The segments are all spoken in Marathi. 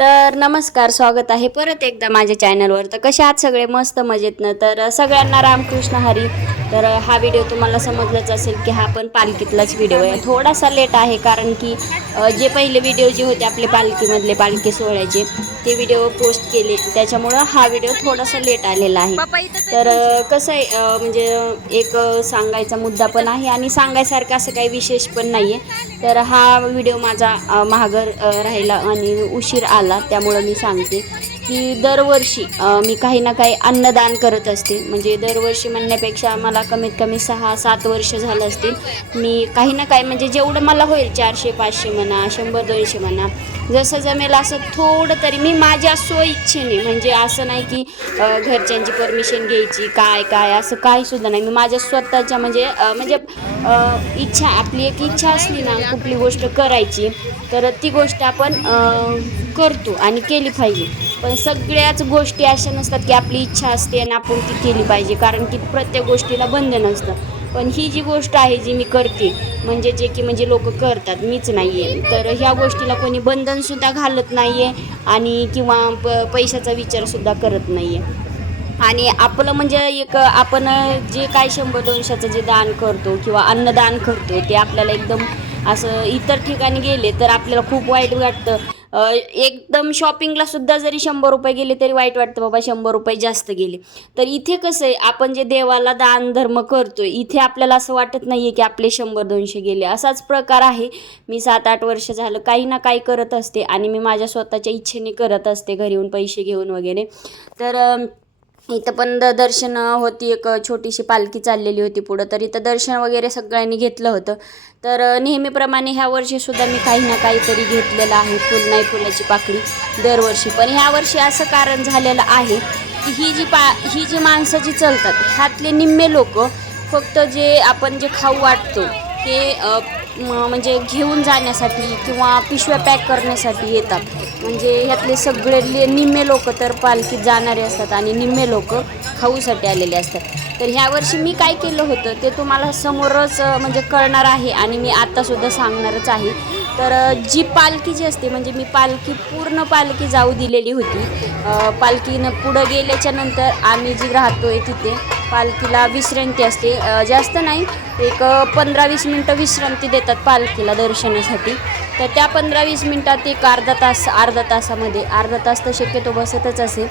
तर नमस्कार, स्वागत आहे परत एकदा माझ्या चॅनलवर. तर कसे आहात सगळे? मस्त मजेतनं. तर सगळ्यांना रामकृष्ण हरी. तर हा व्हिडिओ तुम्हाला समजलंच असेल की हा पण पालखीतलाच व्हिडिओ आहे. थोडासा लेट आहे कारण की जे पहिले व्हिडिओ जे होते आपले पालखीमधले, पालखी सोहळ्याचे, ते व्हिडिओ पोस्ट केले, त्याच्यामुळं हा व्हिडिओ थोडासा लेट आलेला आहे. तर कसं आहे, म्हणजे एक सांगायचा मुद्दा पण आहे आणि सांगायसारखं असं काही विशेष पण नाही आहे. तर हा व्हिडिओ माझा महागर राहिला आणि उशीर आला, त्यामुळं मी सांगते की दरवर्षी मी काही ना काही अन्नदान करत असते. म्हणजे दरवर्षी म्हणण्यापेक्षा मला कमीत कमी 6-7 वर्ष झालं असतील मी काही ना काही, म्हणजे जेवढं मला होईल 400-500 म्हणा, 100-200 म्हणा, जसं जमेल असं थोडं तरी मी माझ्या स्वइच्छेने, म्हणजे असं नाही की घरच्यांची परमिशन घ्यायची काय काय असं काहीसुद्धा नाही. मी माझ्या स्वतःच्या म्हणजे इच्छा, आपली एक इच्छा असली ना कुठली गोष्ट करायची, तर ती गोष्ट आपण करतो आणि केली पाहिजे. पण सगळ्याच गोष्टी अशा नसतात की आपली इच्छा असते आणि आपण ती केली पाहिजे, कारण की प्रत्येक गोष्टीला बंधन असतं. पण ही जी गोष्ट आहे जी मी करते, म्हणजे जे की म्हणजे लोक करतात, मीच नाही आहे, तर ह्या गोष्टीला कोणी बंधनसुद्धा घालत नाही आहे आणि किंवा पैशाचा विचारसुद्धा करत नाही आहे. आणि आपलं म्हणजे एक आपण जे काय 100-200चं जे दान करतो किंवा अन्नदान करतो, ते आपल्याला एकदम असं इतर ठिकाणी गेले तर आपल्याला खूप वाईट वाटतं. एकदम शॉपिंगला सुद्धा जरी 100 रुपये गेले तरी वाईट वाटतं, बाबा 100 रुपये जास्त गेले. तर इथे कसं आहे, आपण जे देवाला दान धर्म करतोय, इथे आपल्याला असं वाटत नाही आहे की आपले 100-200 गेले. असाच प्रकार आहे. मी 7-8 वर्ष झालं काही ना काही करत असते आणि मी माझ्या स्वतःच्या इच्छेने करत असते, घरी येऊन पैसे घेऊन वगैरे. तर इथं पण दर्शन होती, एक छोटीशी पालखी चाललेली होती पुढं, तर इथं दर्शन वगैरे सगळ्यांनी घेतलं होतं. तर नेहमीप्रमाणे ह्या वर्षीसुद्धा मी काही ना काहीतरी घेतलेलं आहे, फुल नाही फुलाची पाकळी दरवर्षी. पण ह्या वर्षी असं कारण झालेलं आहे की ही जी माणसं जी चालतात, ह्यातले निम्मे लोक फक्त जे आपण जे खाऊ वाटतो ते म्हणजे घेऊन जाण्यासाठी किंवा पिशव्या पॅक करण्यासाठी येतात. म्हणजे ह्यातले सगळे निम्मे लोक तर पालखीत जाणारे असतात आणि निम्मे लोक खाऊसाठी आलेले असतात. तर ह्या वर्षी मी काय केलं होतं ते तुम्हाला समोरच म्हणजे कळणार आहे आणि मी आत्तासुद्धा सांगणारच आहे. तर जी पालखी जी असते, म्हणजे मी पूर्ण पालखी जाऊ दिलेली होती. पालखीनं पुढं गेल्याच्या नंतर आम्ही जी राहतोय तिथे पालखीला विश्रांती असते, जास्त नाही, एक 15-20 मिनटं विश्रांती देतात पालखीला दर्शनासाठी. तर त्या 15-20 मिनटात एक अर्धा तासामध्ये अर्धा तास तर शक्यतो बसतच असेल.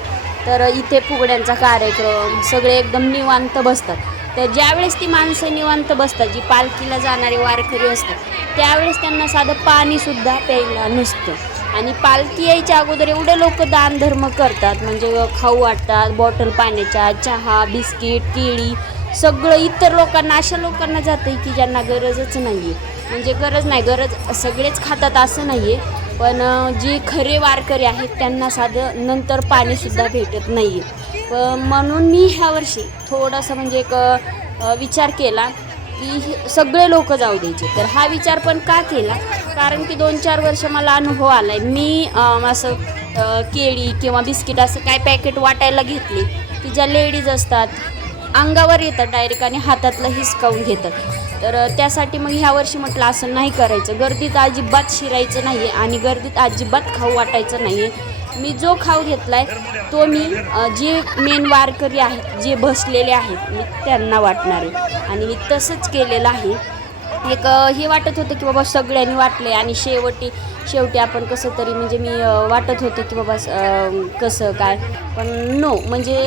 तर इथे फुगड्यांचा कार्यक्रम, सगळे एकदम निवांत बसतात. तर ज्यावेळेस ती माणसं निवांत बसतात, जी पालखीला जाणारे वारकरी असतात, त्यावेळेस त्यांना साधं पाणीसुद्धा प्यायला नसतं. आणि पालखी यायच्या अगोदर एवढे लोक दानधर्म करतात, म्हणजे खाऊ वाटतात, बॉटल पाण्याच्या, चहा, बिस्किट, केळी, सगळं इतर लोकांना, अशा लोकांना जातं की ज्यांना गरजच नाही आहे. म्हणजे गरज सगळेच खातात असं नाही आहे, पण जे खरे वारकरी आहेत त्यांना साधं नंतर पाणीसुद्धा भेटत नाही आहे. म्हणून मी ह्या वर्षी थोडासा म्हणजे एक विचार केला की सगळे लोक जाऊ द्यायचे. तर हा विचार पण का केला, कारण की 2-4 वर्ष मला अनुभव आला आहे. मी असं केळी किंवा बिस्किट असं काय पॅकेट वाटायला घेतली की ज्या लेडीज असतात अंगावर येतात डायरेक्ट आणि हातातलं हिसकावून घेतात. तर त्यासाठी मग ह्या वर्षी म्हटलं असं नाही करायचं, गर्दीत अजिबात शिरायचं नाही आहे आणि गर्दीत अजिबात खाऊ वाटायचं नाही आहे. मी जो खाऊ घेतला आहे तो मी जे मेन वारकरी आहेत, जे बसलेले आहेत, मी त्यांना वाटणार आहे आणि मी तसंच केलेलं आहे. एक हे वाटत होतं की बाबा सगळ्यांनी वाटले आणि शेवटी आपण कसं तरी, म्हणजे मी वाटत होतं की बाबा कसं काय, पण नो, म्हणजे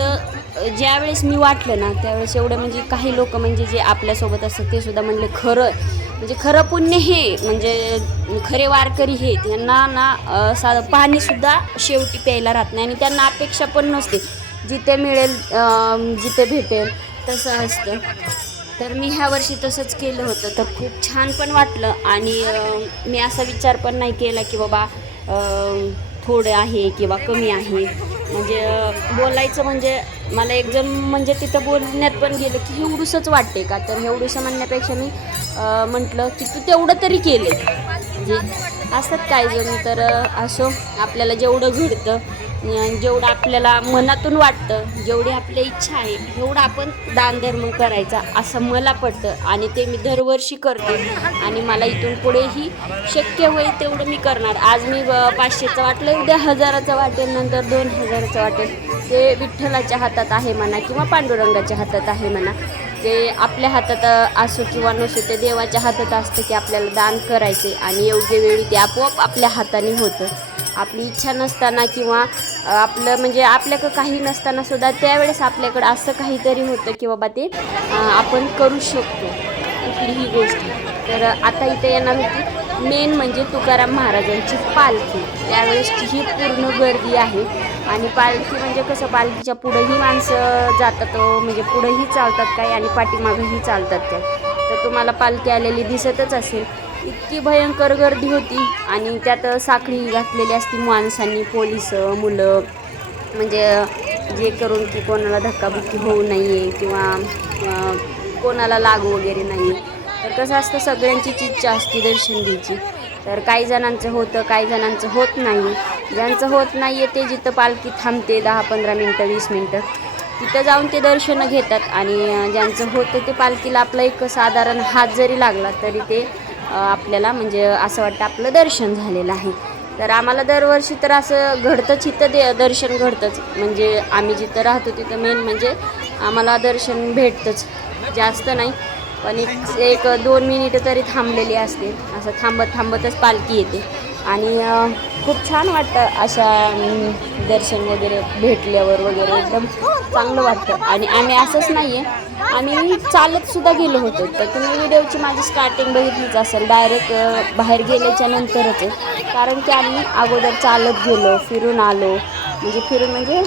ज्यावेळेस मी वाटलं ना त्यावेळेस एवढं म्हणजे काही लोक म्हणजे जे आपल्यासोबत असतात ते सुद्धा म्हणले खरं पुण्य हे, म्हणजे खरे वारकरी हे, त्यांना ना साधं पाणीसुद्धा शेवटी प्यायला राहत नाही आणि त्यांना अपेक्षा पण नसते, जिथे मिळेल जिथे भेटेल तसं असतं. तर मी ह्या वर्षी तसंच केलं होतं. तर खूप छान पण वाटलं आणि मी असा विचार पण नाही केला की बाबा थोडं आहे किंवा कमी आहे. म्हणजे बोलायचं म्हणजे मला एक जण म्हणजे तिथं बोलण्यात पण गेलं की एवढूसंच वाटते का, तर एवढूसं म्हणण्यापेक्षा मी म्हटलं की तू तेवढं तरी केले. म्हणजे असतात काय जण, तर असो, आपल्याला जेवढं घडतं जेवढं आपल्याला मनातून वाटतं, जेवढी आपल्या इच्छा आहे एवढं आपण दान धर्म करायचा असं मला पडतं आणि ते मी दरवर्षी करते आणि मला इथून पुढेही शक्य होईल तेवढं मी करणार. आज मी 500चं वाटलं, उद्या 1000चं वाटेल, नंतर 2000चं वाटेल. ते विठ्ठलाच्या हातात आहे म्हणा किंवा पांडुरंगाच्या हातात आहे म्हणा. ते आपल्या हातात असो किंवा नसो, ते देवाच्या हातात असतं की आपल्याला दान करायचे आणि योग्य वेळी ते आपोआप आपल्या हाताने होतं. आपली इच्छा नसताना किंवा आपलं म्हणजे आपल्याकडं काही नसताना सुद्धा त्यावेळेस आपल्याकडं असं काहीतरी होतं की बाबा ते आपण करू शकतो कुठलीही गोष्ट. तर आता इथे येणार होती मेन म्हणजे तुकाराम महाराजांची पालखी. त्यावेळेसची ही पूर्ण गर्दी आहे आणि पालखी म्हणजे कसं, पालखीच्या पुढंही माणसं जातात, म्हणजे पुढंही चालतात काय आणि पाठीमागंही चालतात काय. तर तुम्हाला पालखी आलेली दिसतच असेल. इतकी भयंकर गर्दी होती आणि त्यात साखळी घातलेली असती माणसांनी, पोलिस, मुलं, म्हणजे जे करून की कोणाला धक्काबुक्की होऊ नये किंवा कोणाला लागू वगैरे नाही. तर कसं असतं, सगळ्यांचीच इच्छा असते दर्शन घ्यायची. तर काही जणांचं होतं, काही जणांचं होत नाही. ज्यांचं होत नाही आहे ते जिथं पालखी थांबते 10-15 मिनटं 20 मिनटं तिथं जाऊन ते दर्शनं घेतात आणि ज्यांचं होतं ते पालखीला आपला एक साधारण हात जरी लागला तरी ते आपल्याला म्हणजे असं वाटतं आपलं दर्शन झालेलं आहे. तर आम्हाला दरवर्षी तर असं घडतंच, इथं दर्शन घडतंच. म्हणजे आम्ही जिथं राहतो तिथं मेन म्हणजे आम्हाला दर्शन भेटतंच, जास्त नाही पण एक 2 मिनिटं तरी थांबलेली असते. असं थांबत थांबतच पालखी येते आणि खूप छान वाटतं अशा दर्शन वगैरे भेटल्यावर वगैरे एकदम चांगलं वाटतं. आणि आम्ही असंच नाही आहे, आम्ही चालतसुद्धा गेलो होतो. तर तुम्ही व्हिडिओची माझी स्टार्टिंग बघितलीच असेल, डायरेक्ट बाहेर गेल्याच्या नंतरच आहे. कारण की आम्ही अगोदर चालत गेलो, फिरून आलो, म्हणजे फिरून म्हणजे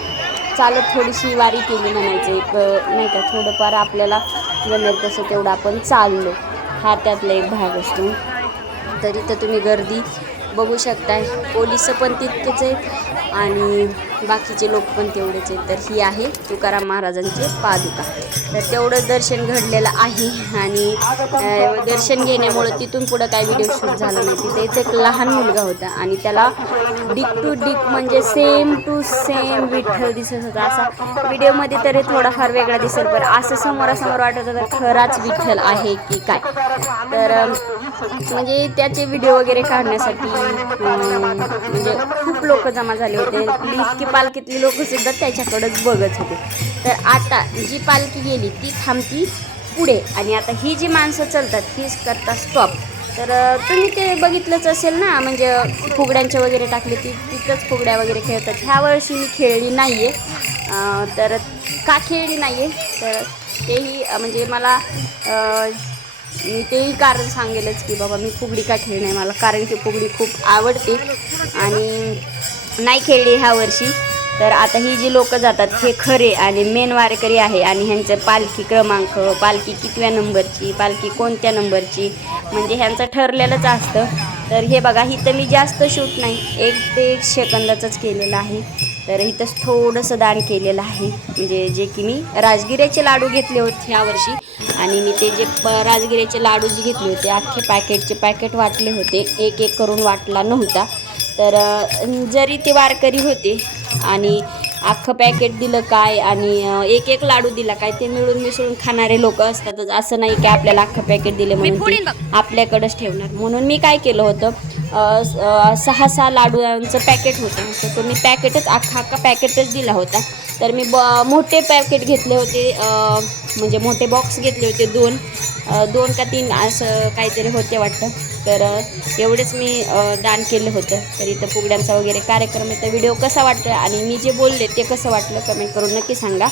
चालत थोडीशी वारी केली म्हणायचं, एक नाही का, थोडंफार आपल्याला जमेल तसं तेवढं आपण चाललो. हा त्यातला एक भाग असतो. तरी तर तुम्ही गर्दी बघू शकताय, पोलिस पण तितकेच आहेत आणि बाकीचे लोक पण तेवढेच आहेत. तर ही आहे तुकाराम महाराजांची पादुका. तर तेवढंच दर्शन घडलेलं आहे आणि दर्शन घेण्यामुळं तिथून पुढं काय व्हिडिओ शूट झाला नाही. तिथेच एक लहान मुलगा होता आणि त्याला डिक टू डिक म्हणजे सेम टू सेम विठ्ठल दिसत होता. असा व्हिडिओमध्ये तरी थोडाफार वेगळा दिसेल, पण असं समोरासमोर वाटत होतं खराच विठ्ठल आहे की काय. तर म्हणजे त्याचे व्हिडिओ वगैरे काढण्यासाठी म्हणजे खूप लोक जमा झाले होते. इतकी पालखीतली लोकंसुद्धा त्याच्याकडंच बघत होते. तर आता जी पालखी गेली ती थांबती पुढे आणि आता ही जी माणसं चालतात हीच करतात स्टॉप. तर तुम्ही ते बघितलंच असेल ना, म्हणजे फुगड्यांचे वगैरे टाकले, तिथंच फुगड्या वगैरे खेळतात. ह्या वर्षी मी खेळली नाही आहे. तर का खेळली नाही आहे तर तेही म्हणजे मला मी तेही कारण सांगेलच की बाबा मी फुगडी का खेळली नाही. मला कारण की फुगडी खूप आवडते आणि नाही खेळली ह्या वर्षी. तर आता ही जी लोक जातात हे खरे आणि मेन वारकरी आहे आणि ह्यांचं पालखी क्रमांक, पालखी कितव्या नंबरची, पालखी कोणत्या नंबरची, म्हणजे ह्यांचं ठरलेलंच असतं. तर हे बघा, इथं मी जास्त शूट नाही, 1 ते 1 सेकंदाचंच केलेलं आहे. तर इथंच थोडंसं दान केलेलं आहे, म्हणजे जे की मी राजगिऱ्याचे लाडू घेतले होते ह्या वर्षी आणि मी ते जे राजगिऱ्याचे लाडू जे घेतले होते अख्खे पॅकेटचे पॅकेट वाटले होते, एक एक करून वाटला नव्हता. तर जरी ते वारकरी होते आणि अख्खं पॅकेट दिलं काय आणि एक एक लाडू दिला काय, ते मिळून मिसळून खाणारे लोक असतातच. असं नाही की आपल्याला अख्खं पॅकेट दिले म्हणून ते आपल्याकडंच ठेवणार. म्हणून मी काय केलं होतं, 6-6 लाडूंचं पॅकेट होतं, तर मी पॅकेटच अख्खा पॅकेटच दिला होता. तर मी मोठे पॅकेट घेतले होते, म्हणजे मोठे बॉक्स घेतले होते, 2 का 3 असं काहीतरी होते वाटतं. तर एवढेच मी दान केलं होतं. तर इथं फुगड्यांचा वगैरे कार्यक्रम आहे. तर व्हिडिओ कसा वाटतं आणि मी जे बोलले ते कसं वाटलं कमेंट करून नक्की सांगा.